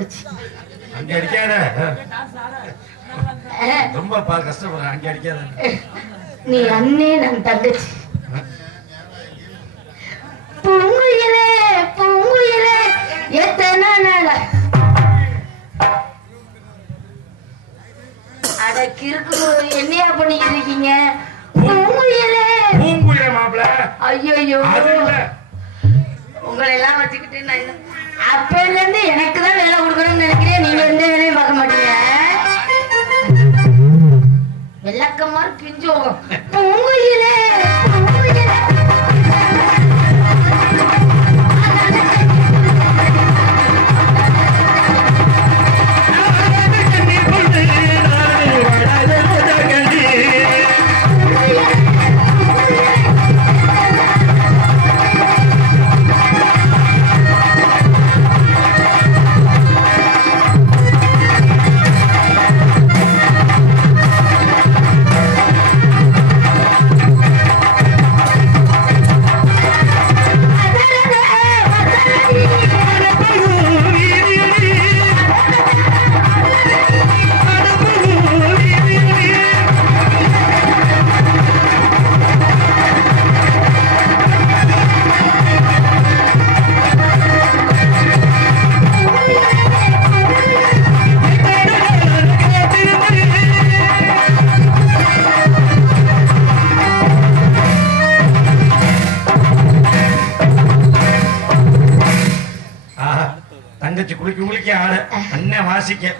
தங்கச்சி. அங்க அடிக்காத, ரொம்ப கஷ்டப்படுற. அங்க அடிக்காத. நீ அண்ணே, நான் தங்கச்சி. பூங்குயிலே பூங்குயிலே எத்தனை நாளா அட கிறுக்கு என்னையா பண்ணிட்டு இருக்கீங்க? பூங்குயிலே பூங்குயிலே மாப்பிள. ஐயோ உங்களை எல்லாம் வச்சுக்கிட்டு நான் அப்பல இருந்து எனக்கு தான் வேலை கொடுக்கணும்னு நினைக்கிறேன். நீங்க எந்த வேலையும் பார்க்க மாட்டீங்க. வெள்ளக்கமா பிஞ்சு பூங்குயிலே பூங்குயிலே குளிக்க ஆடு அண்ணன் வாசிக்க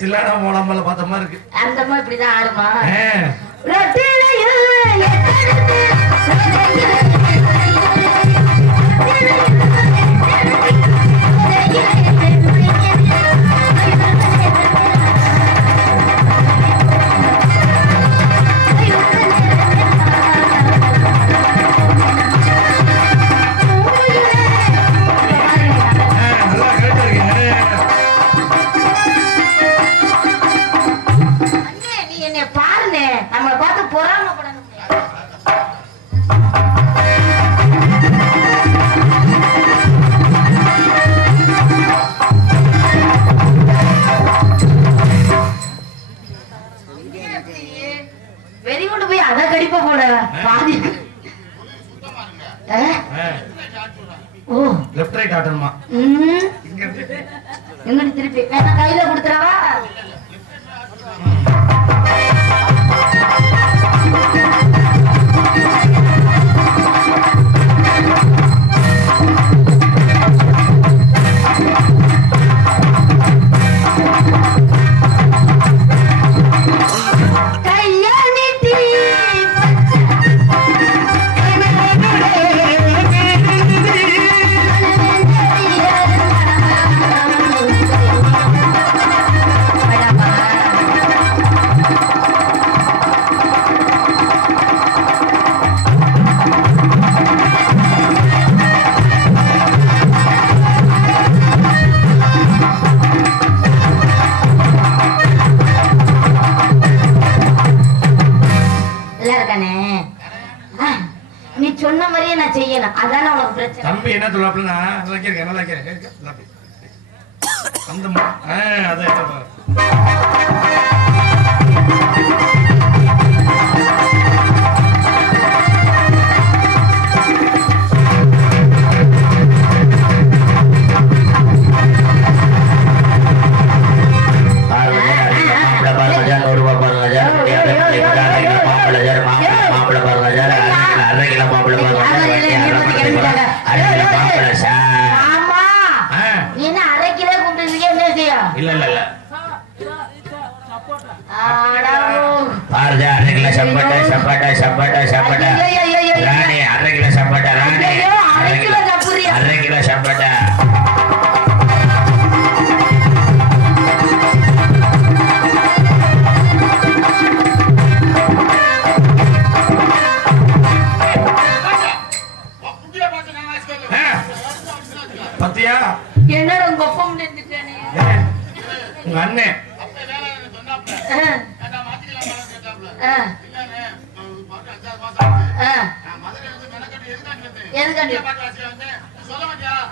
தில்லாட மோளம்பல பார்த்த மாதிரி இருக்கு. அந்த மாதிரி இப்படிதான் ஆடுமா? வெறிகொண்டு போய் அதை கடிப்ப போல பாதி. ஓ லெஃப்ட் ரைட் ஆட்டணுமா? எங்கடி திருப்பி வேணா கையில கொடுத்துறவா? நீ சொன்ன மாதிரியே நான் செய்யணும். அதான உனக்கு பிரச்சனை. தம்பி என்ன சொல்லுவாப்லனா நல்லா கேக்க நல்லா கேக்க அந்த அத ஏத்த ராணி அரை கிலோ சப்பாட்டா ராணி அரை கிலோ சப்பாட்டா பத்தியா என்னடா உங்க ஒப்பம் நின்னுட்டானே உங்க அண்ணன்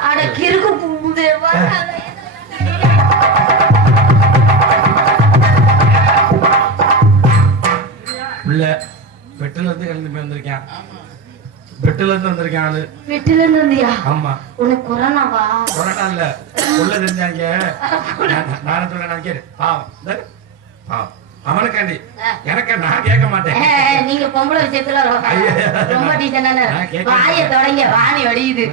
அட கிறுக்கு இல்ல, பெட்டுல இருந்து கிளம்பி வந்திருக்கேன். பெட்டுல இருந்து வந்திருக்கேன் ஆளு. வீட்டுல இருந்து வந்தியா? ஆமா. உனக்கு கொரோனாவா? கொரோனா இல்ல, உள்ள தெரிஞ்சாங்க. நானும் சொல்ல நான் கேடு பாவம் பாவம் அவனுக்காண்டி எனக்கு நான் கேட்க மாட்டேன். நீங்க பொம்பளை விஷயத்துல ரொம்ப டீச்சர் வாயை தொடங்க வாணி வடியுது.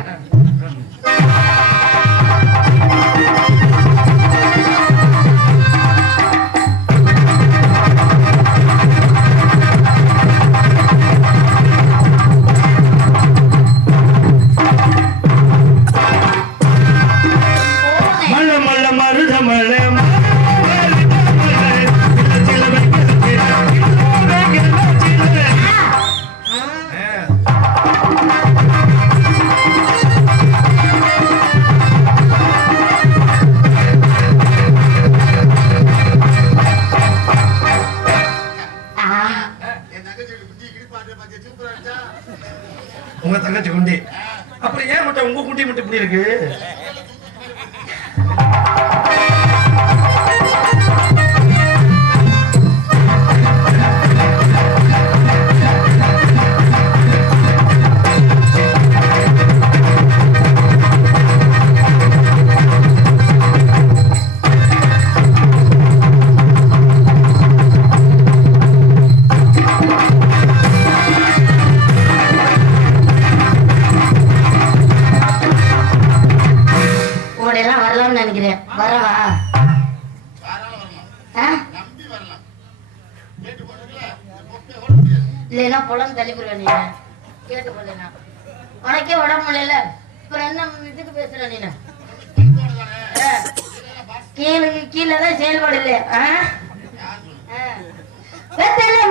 உங்க தங்கச்சி குண்டி அப்புறம் ஏன் மட்டும் உங்க குண்டி மட்டும் இப்படி இருக்கு? வரவா? இல்லைன்னா புலம் தள்ளிப்புடுவேன். நீ கேட்டு போடலாம், உனக்கே உடம்பு முடியல. இப்ப என்ன இதுக்கு பேசுற? நீ கீழதான் செயல்பாடு இல்ல.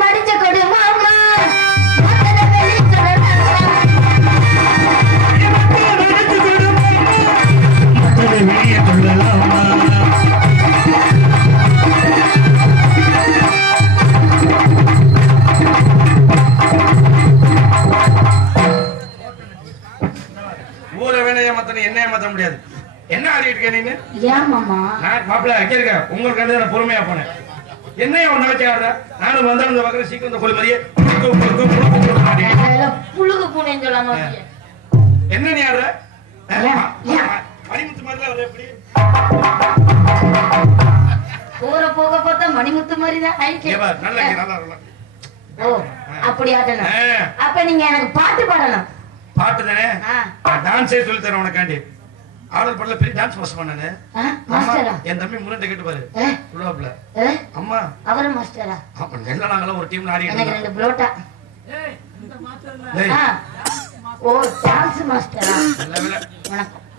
மடிச்ச கொடு மாமா ஊரை வேணா ஏமாத்த என்ன ஏமாத்த முடியாது. என்ன ஆடிட்டு இருக்க நீங்க? மாப்பிள்ள அங்கே இருக்க உங்களுக்கு நான் பொறுமையா போனேன். என்ன நினைச்சு ஆடுற? நானும் வந்த பக்கம் சீக்கிரம் இந்த கொழு மாதிரியே புழுகு பூனைன்னு சொல்லாம என்ன நீ ஆடுற? மணிமுத்து மாதிரி தான் எப்படி போற போக பார்த்தா மணிமுத்து மாதிரி தான். ஓ அப்படி ஆடணும். அப்ப நீங்க எனக்கு பாட்டு பாடணும். பாட்டு தானே? டான்ஸே சொல்லி தரேன் உனக்காண்டி. ஆடல் பாடல பெரிய டான்ஸ் மாஸ்டர் பண்ணானே. மாஸ்டரா? என் தம்பி முரண்ட கேட்டு பாரு. புலோப்ல. அம்மா அவர மாஸ்டரா? அப்ப எல்லாம் நாங்கள ஒரு டீம்ல ஆடிட்டு இருக்கோம். எனக்கு ரெண்டு புலோட்டா. ஏய் இந்த மாஸ்டர்ல. ஓ டான்ஸ் மாஸ்டரா? நல்ல வேளை.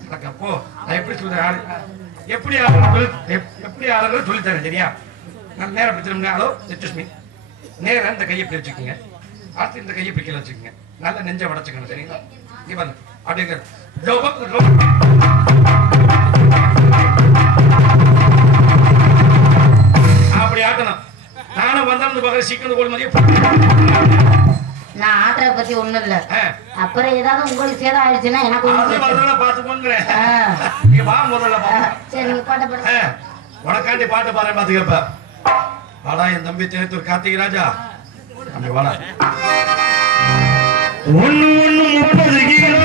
வணக்கம். போ. நான் எப்படி சொல்றேன்? எப்படி ஆடணும் சொல்லி தரேன் சரியா? நான் நேரா பிடிச்சிருந்தேன். Hello excuse me. நேரா இந்த கையை இப்படி வச்சுக்கோங்க. அடுத்து இந்த கையை இப்படி வச்சுக்கோங்க. நல்ல நெஞ்சை வடச்சுக்கணும் சரிங்களா? நீ வந்து அப்படிங்க அப்படி ஆட்டணும். நானும் வந்தாலும் பக்கம் சீக்கிரம் கோல் மாதிரியே. நான் ஆட்டரை பத்தி ஒண்ணும் இல்ல. அப்புறம் ஏதாவது உங்களுக்கு சேதம் ஆயிடுச்சுன்னா எனக்கு பாத்துக்கோங்கிறேன். வா முதல்ல சரி நீங்க பாட்ட பாட. உனக்காண்டி பாட்டு பாரு பாத்துக்கப்ப. வாடா என் தம்பி தேத்தூர் கார்த்திக் ராஜா. அப்படி வாடா. ஒண்ணு 30 கிலோ.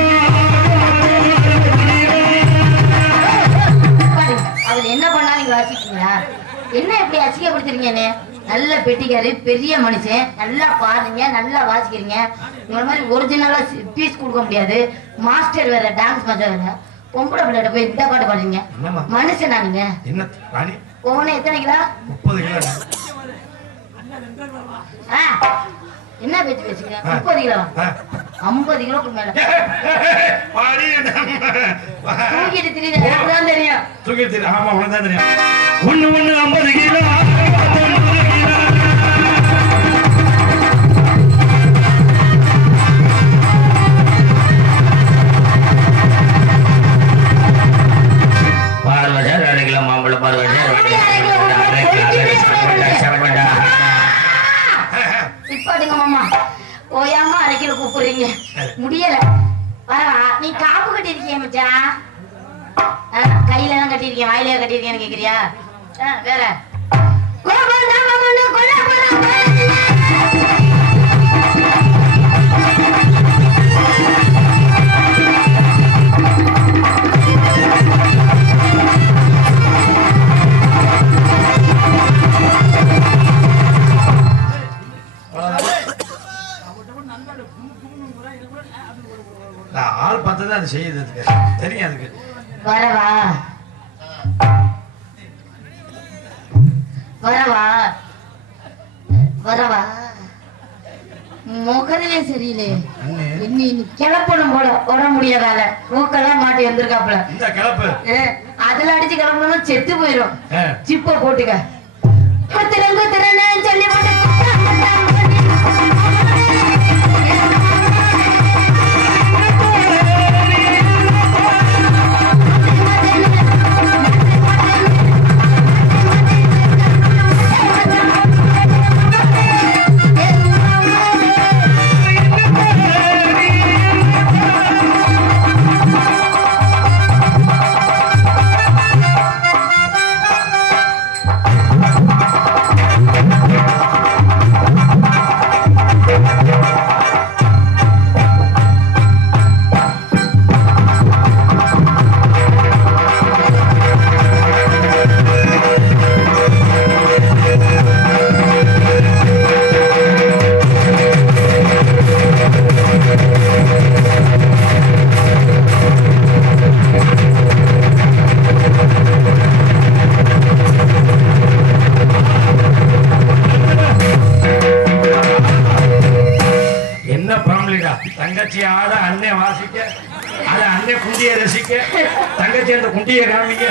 அதுல என்ன பண்ணா நீங்க வாசிக்கீங்களா? என்ன எப்படி அசிங்கப்படுத்துறீங்கன்னு? நல்ல பெட்டிக்காரு, பெரிய மனுஷன், நல்லா பாடுறீங்க, நல்லா வாசிக்கிறீங்க. உங்களை மாதிரி ஒரிஜினலா பீஸ் கொடுக்க முடியாது. மாஸ்டர் வேற, டான்ஸ் மாஸ்டர் வேற. பொம்பளை பிள்ளைகிட்ட போய் இந்த பாட்டு பாடுறீங்க. மனுஷனா நீங்க? என்ன ராணி? ஒவ்வொன்னு எத்தனை கிலோ? 30 கிலோ. என்ன பேச்சு பேசுங்க? 30 கிலோ 50 கிலோக்கு மேல தூக்கிட்டு திடீர்னு தெரியும். தூக்கிட்டு ஆமா உனக்கு தான் தெரியும். ஒண்ணு 50 கிலோ. பார்வஜர் 2 கிலோ மாம்பழம். பார்வஜர் இப்பாடுங்க மாமா ஓயாம 1/2 கிலோ கூப்பிடுறீங்க. முடியல. நீ காப்பு கட்டிருக்கிய மச்சான்? கையில தான் கட்டிருக்கேன், வாயில கட்டிருக்கேன்னு கேக்குறியா? வேற செய்யுது தெரியும் அதுக்கு. வரவா வரவா வரவா முகரவே சரியில்லை. இன்னி கிளப்பணும் போல வர முடியாதால மூக்கெல்லாம் மாட்டி வந்திருக்காப்ல. இந்த கிளப்பு அதுல அடிச்சு கிளம்பணும் செத்து போயிடும். சிப்ப போட்டுக்க சொல்லி போட்டு தங்கச்சி ஆட அண்ணன் வாசிக்க, அத அண்ணன் குண்டிய ரசிக்க, தங்கச்சி அந்த குண்டிய காமிக்க.